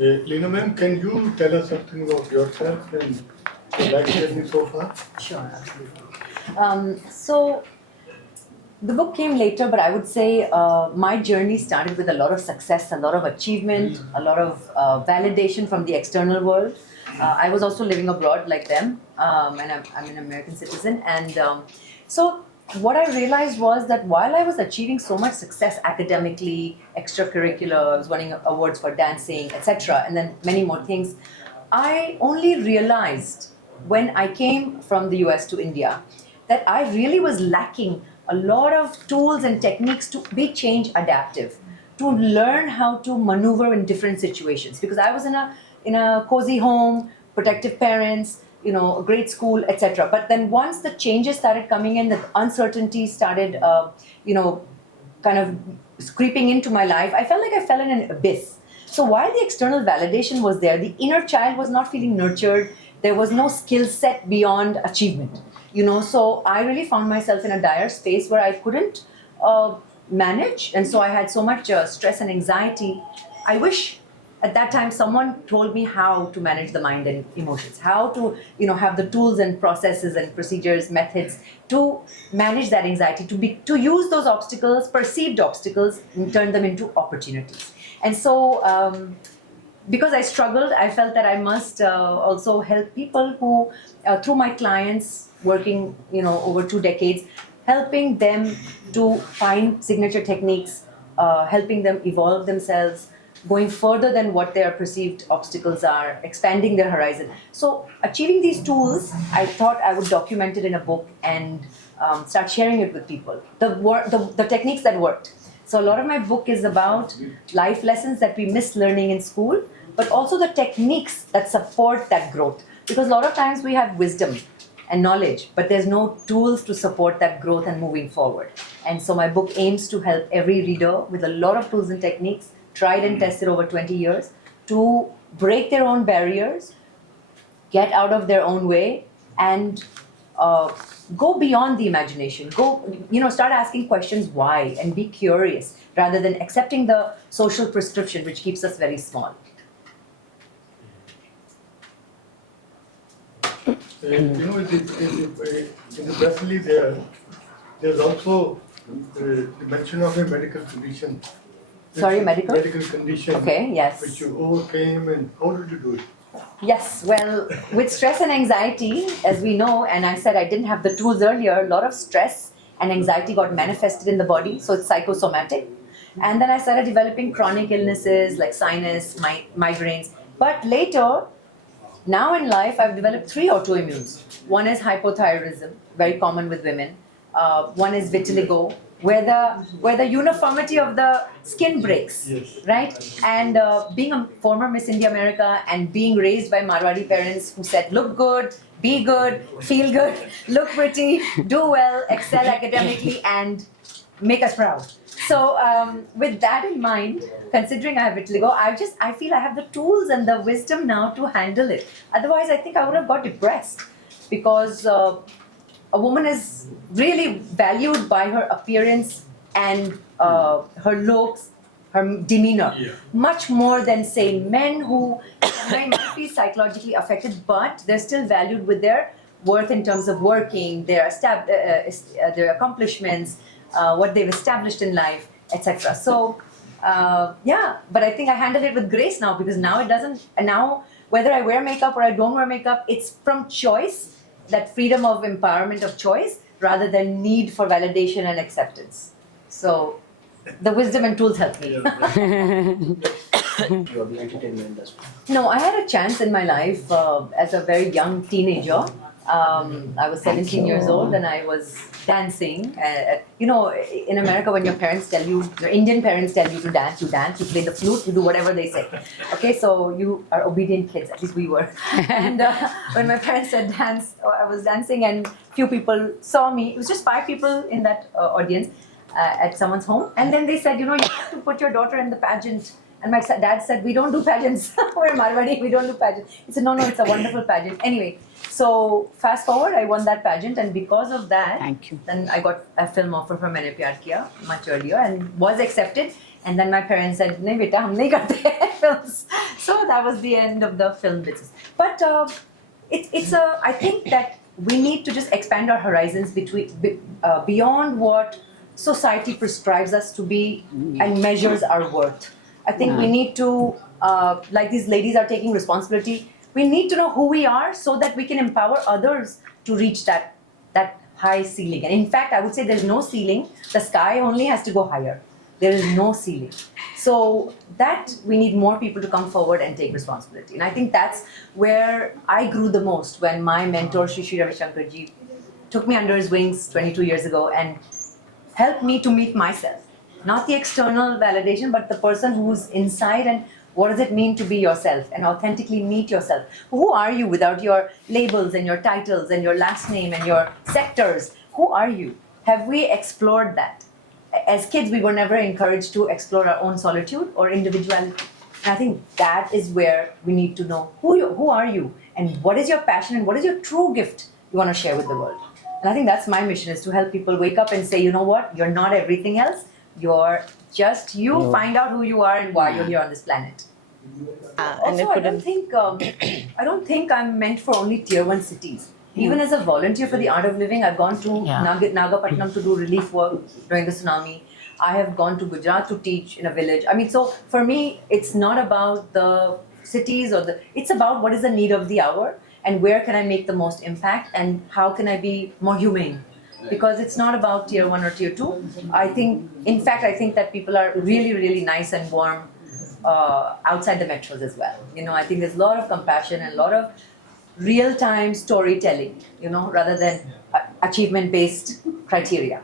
Leena ma'am, can you tell us something about yourself and your life journey so far? Sure, absolutely. So the book came later, but I would say my journey started with a lot of success, a lot of achievement, a lot of validation from the external world. I was also living abroad like them, and I'm an American citizen. And so what I realized was that while I was achieving so much success academically, extracurricular, I was winning awards for dancing, etc., and then many more things, I only realized when I came from the US to India that I really was lacking a lot of tools and techniques to be change adaptive, to learn how to maneuver in different situations. Because I was in a cozy home, protective parents, a great school, etc. But then once the changes started coming in, the uncertainty started, kind of creeping into my life, I felt like I fell in an abyss. So while the external validation was there, the inner child was not feeling nurtured. There was no skill set beyond achievement. So I really found myself in a dire space where I couldn't manage, and so I had so much stress and anxiety. I wish at that time someone told me how to manage the mind and emotions, how to have the tools and processes and procedures, methods to manage that anxiety, to use those obstacles, perceived obstacles, and turn them into opportunities. And so because I struggled, I felt that I must also help people who, through my clients, working over 2 decades, helping them to find signature techniques, helping them evolve themselves, going further than what their perceived obstacles are, expanding their horizon. So achieving these tools, I thought I would document it in a book and start sharing it with people. The techniques that worked. So a lot of my book is about life lessons that we missed learning in school, but also the techniques that support that growth. Because a lot of times we have wisdom and knowledge, but there's no tools to support that growth and moving forward. And so my book aims to help every reader with a lot of tools and techniques, tried and tested over 20 years, to break their own barriers, get out of their own way, and go beyond the imagination. Start asking questions why, and be curious rather than accepting the social prescription which keeps us very small. In the press release there's also the mention of a medical condition. Sorry, medical? Medical condition. Okay, yes. Which you overcame, and how did you do it? Yes, well, with stress and anxiety, as we know, and I said I didn't have the tools earlier, a lot of stress and anxiety got manifested in the body, so it's psychosomatic. And then I started developing chronic illnesses like sinus, migraines. But later, now in life, I've developed 3 autoimmunes. One is hypothyroidism, very common with women. One is vitiligo, where the uniformity of the skin breaks, yes, right? And being a former Miss India America and being raised by Marwadi parents who said, look good, be good, feel good, look pretty, do well, excel academically, and make us proud. So with that in mind, considering I have vitiligo, I feel I have the tools and the wisdom now to handle it. Otherwise, I think I would have got depressed, because a woman is really valued by her appearance and her looks, her demeanor, much more than, say, men who might be psychologically affected, but they're still valued with their worth in terms of working, their accomplishments, what they've established in life, etc. So, but I think I handle it with grace now, because now it doesn't, now whether I wear makeup or I don't wear makeup, it's from choice, that freedom of empowerment of choice, rather than need for validation and acceptance. So, the wisdom and tools help me. You are the entertainment industry. No, I had a chance in my life as a very young teenager. I was 17 years old and I was dancing. In America, when your Indian parents tell you to dance, you play the flute, you do whatever they say. Okay, so you are obedient kids, at least we were. And when my parents said dance, I was dancing and few people saw me. It was just 5 people in that audience at someone's home. And then they said, you have to put your daughter in the pageant. And my dad said, we don't do pageants. We're Marwadi, we don't do pageants. He said, no, it's a wonderful pageant. Anyway, so fast forward, I won that pageant, and because of that, then I got a film offer from Maine Pyar Kiya much earlier and was accepted. And then my parents said, "Nahi beta, hum nahi karte films." So that was the end of the film business. But I think that we need to just expand our horizons beyond what society prescribes us to be and measures our worth. I think we need to, like these ladies are taking responsibility, we need to know who we are so that we can empower others to reach that high ceiling. And in fact, I would say there's no ceiling. The sky only has to go higher. There is no ceiling. So that we need more people to come forward and take responsibility. And I think that's where I grew the most, when my mentor, Shri Ravi Shankar ji, took me under his wings 22 years ago and helped me to meet myself. Not the external validation, but the person who's inside, and what does it mean to be yourself and authentically meet yourself? Who are you without your labels and your titles and your last name and your sectors? Who are you? Have we explored that? As kids, we were never encouraged to explore our own solitude or individuality. And I think that is where we need to know who are you, and what is your passion, and what is your true gift you want to share with the world. And I think that's my mission, is to help people wake up and say, you know what, you're not everything else. You're just you. Find out who you are and why you're here on this planet. Also, I don't think I'm meant for only tier 1 cities. Even as a volunteer for the Art of Living, I've gone to Nagapattinam to do relief work during the tsunami. I have gone to Gujarat to teach in a village. I mean, so for me, it's not about the cities it's about what is the need of the hour and where can I make the most impact and how can I be more humane. Because it's not about tier 1 or tier 2. I think that people are really, really nice and warm outside the metros as well. I think there's a lot of compassion and a lot of real-time storytelling, rather than achievement-based criteria.